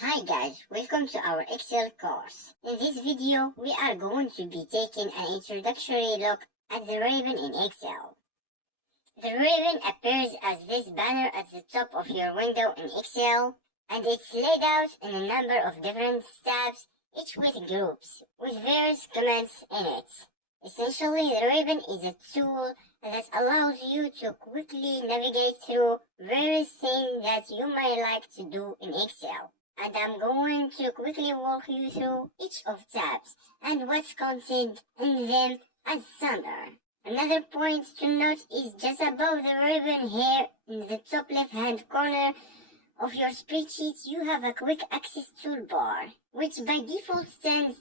Hi guys, welcome to our Excel course. In this video, we are going to be taking an introductory look at the ribbon in Excel. The ribbon appears as this banner at the top of your window in Excel, and it's laid out in a number of different tabs, each with groups, with various comments in it. Essentially, the ribbon is a tool that allows you to quickly navigate through various things that you might like to do in Excel. And I'm going to quickly walk you through each of tabs and what's contained in them as summary. Another point to note is just above the ribbon here in the top left hand corner of your spreadsheet, you have a quick access toolbar, which by default stands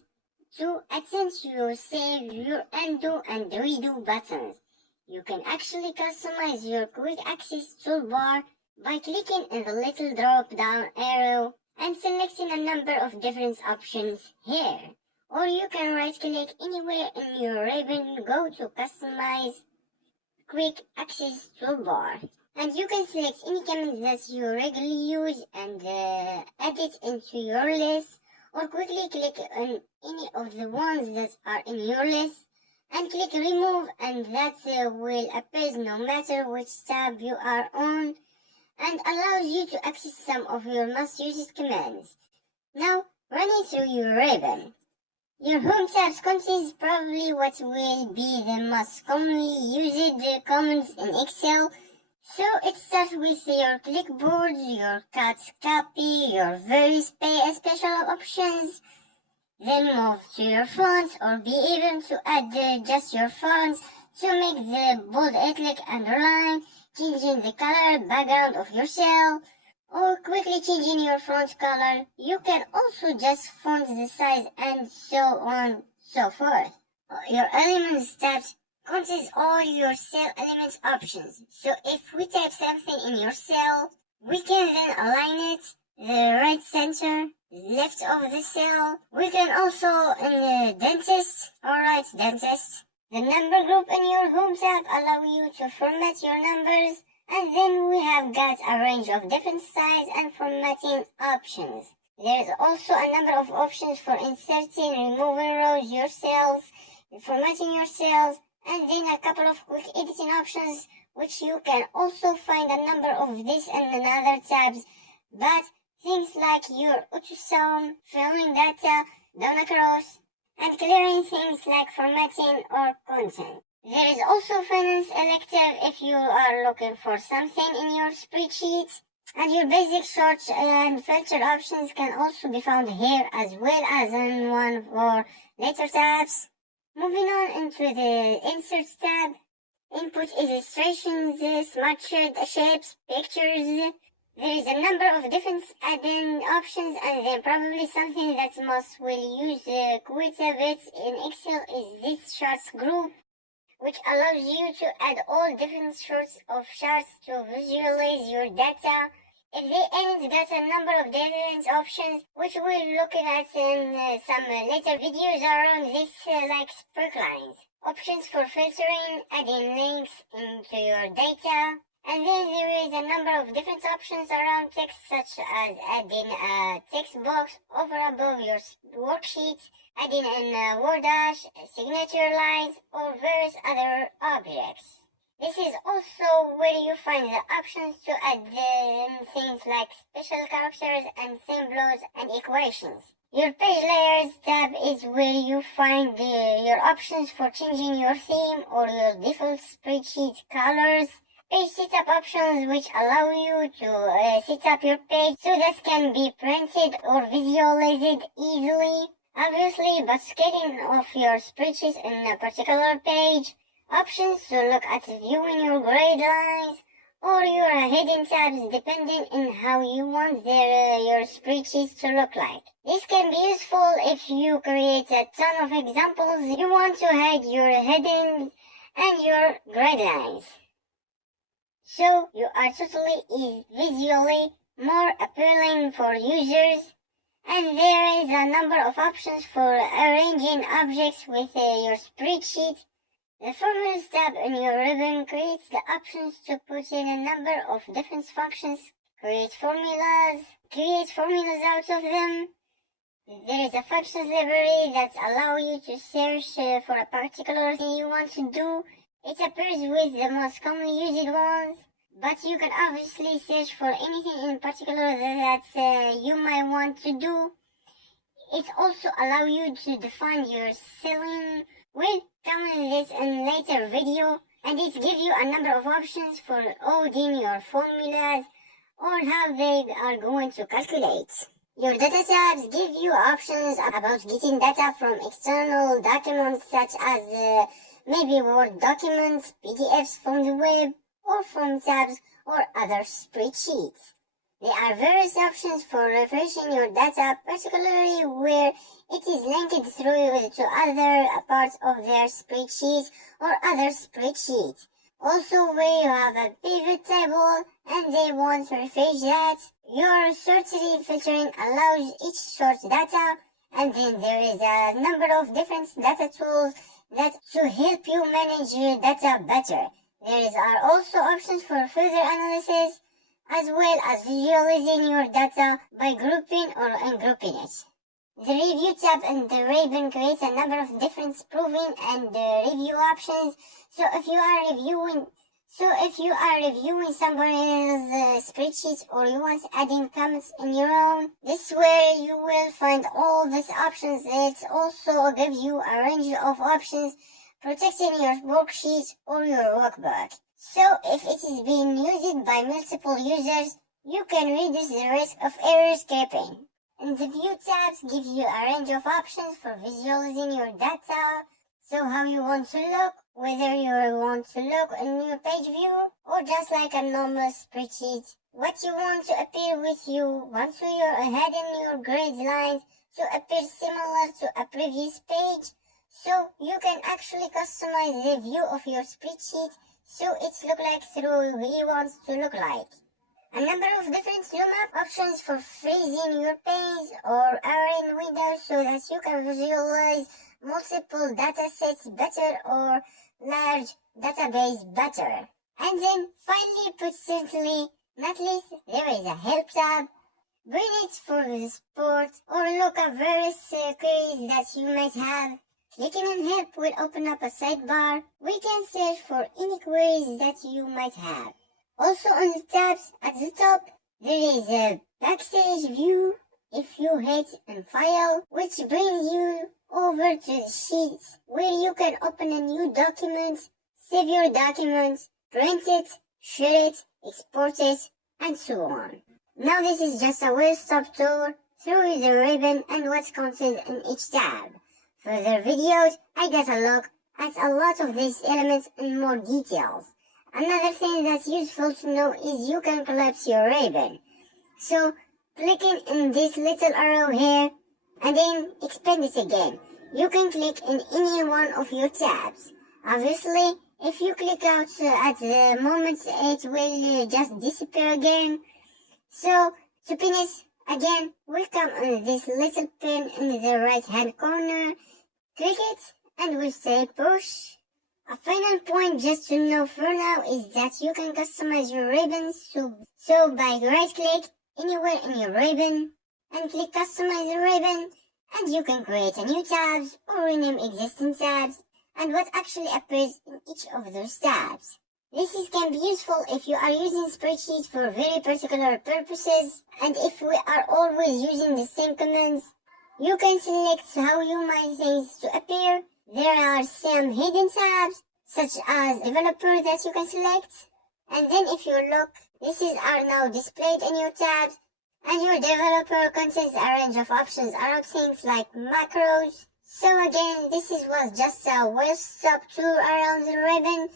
to attend to your save, your undo and redo buttons. You can actually customize your quick access toolbar by clicking in the little drop down arrow and selecting a number of different options here. Or you can right click anywhere in your ribbon, go to customize quick access toolbar, and you can select any comments that you regularly use and add it into your list, or quickly click on any of the ones that are in your list and click remove, and that will appear no matter which tab you are on, and allows you to access some of your most used commands. Now, running through your ribbon. Your Home tabs contains probably what will be the most commonly used commands in Excel. So it starts with your clipboard, your cut copy, your various special options. Then move to your fonts, or be able to add just your fonts to make the bold, italic, underline, changing the color background of your cell, or quickly changing your font color. You can also just font the size and so on so forth. Your Elements tab contains all your cell elements options. So if we type something in your cell, we can then align it the right center, left of the cell. We can also in the dentist, alright dentist. The number group in your Home tab allow you to format your numbers, and then we have got a range of different size and formatting options. There is also a number of options for inserting, removing rows, your cells, formatting your cells, and then a couple of quick editing options, which you can also find a number of this and another tabs, but things like your AutoSum, filling data down across, and clearing things like formatting or content. There is also Finance Elective if you are looking for something in your spreadsheet, and your basic search and filter options can also be found here as well as in one for later tabs. Moving on into the Insert tab, input illustrations, smart shapes, pictures. There is a number of different add-in options, and then probably something that most will use quite a bit in Excel is this charts group, which allows you to add all different sorts of charts to visualize your data. If they ain't got a number of different options, which we'll look at in some later videos around this like sparklines. Options for filtering, adding links into your data. And then there is a number of different options around text, such as adding a text box over above your worksheet, adding in word dash, signature lines, or various other objects. This is also where you find the options to add in things like special characters and symbols and equations. Your Page Layers tab is where you find your options for changing your theme or your default spreadsheet colors. Page setup options, which allow you to set up your page so that can be printed or visualized easily, obviously, but scaling of your spreadsheet in a particular page. Options to look at viewing your grade lines or your hidden tabs depending on how you want your spreadsheets to look like. This can be useful if you create a ton of examples. You want to hide your headings and your grade lines, so you are totally visually more appealing for users. And there is a number of options for arranging objects with your spreadsheet. The Formulas tab in your ribbon creates the options to put in a number of different functions create formulas out of them. There is a functions library that allow you to search for a particular thing you want to do. It appears with the most commonly used ones, but you can obviously search for anything in particular that you might want to do. It also allows you to define your ceiling. We'll comment this in later video, and it gives you a number of options for auditing your formulas or how they are going to calculate. Your data tabs give you options about getting data from external documents such as maybe Word documents, PDFs from the web, or from tabs or other spreadsheets. There are various options for refreshing your data, particularly where it is linked through to other parts of their spreadsheet or other spreadsheets. Also, where you have a pivot table and they want to refresh that, your sorting filtering allows each sort data, and then there is a number of different data tools that to help you manage your data better. There are also options for further analysis, as well as visualizing your data by grouping or ungrouping it. The Review tab in the Raven creates a number of different proving and review options. So if you are reviewing someone else's spreadsheet or you want adding comments in your own, this is where you will find all these options. It also gives you a range of options protecting your worksheet or your workbook. So if it is being used by multiple users, you can reduce the risk of error scraping. And the View tabs give you a range of options for visualizing your data. So how you want to look, whether you want to look in your page view or just like a normal spreadsheet. What you want to appear with you once you're ahead in your grade lines to appear similar to a previous page. So you can actually customize the view of your spreadsheet so it's look like through you want to look like. A number of different zoom up options for freezing your page or arraying windows so that you can visualize multiple data sets better or large database better. And then finally, but certainly not least, there is a help tab. Bring it for the support or look up various queries that you might have. Clicking on help will open up a sidebar. We can search for any queries that you might have. Also on the tabs at the top, there is a backstage view if you hit on file, which brings you over to the sheets where you can open a new document, save your document, print it, share it, export it, and so on. Now this is just a one-stop tour through the ribbon and what's contained in each tab. Further videos, I got a look at a lot of these elements in more details. Another thing that's useful to know is you can collapse your ribbon. So, clicking in this little arrow here, and then expand it again. You can click in any one of your tabs. Obviously, if you click out at the moment, it will just disappear again. So, to pin it again, we come on this little pin in the right hand corner, click it, and we'll say push. A final point just to know for now is that you can customize your ribbons. So by right click anywhere in your ribbon and click customize the ribbon, and you can create a new tabs or rename existing tabs and what actually appears in each of those tabs. Can be useful if you are using spreadsheets for very particular purposes, and if we are always using the same commands, you can select how you want things to appear. There are some hidden tabs, such as developer, that you can select. And then if you look, are now displayed in your tabs, and your developer contains a range of options around things like macros. So again, was just a one-stop tour around the ribbon,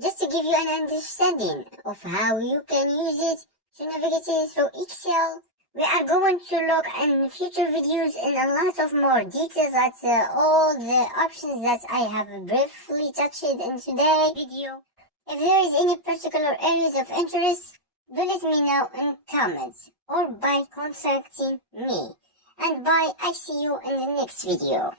just to give you an understanding of how you can use it to navigate through Excel. We are going to look in future videos in a lot of more details at all the options that I have briefly touched in today's video. If there is any particular areas of interest, do let me know in comments or by contacting me. And bye, I see you in the next video.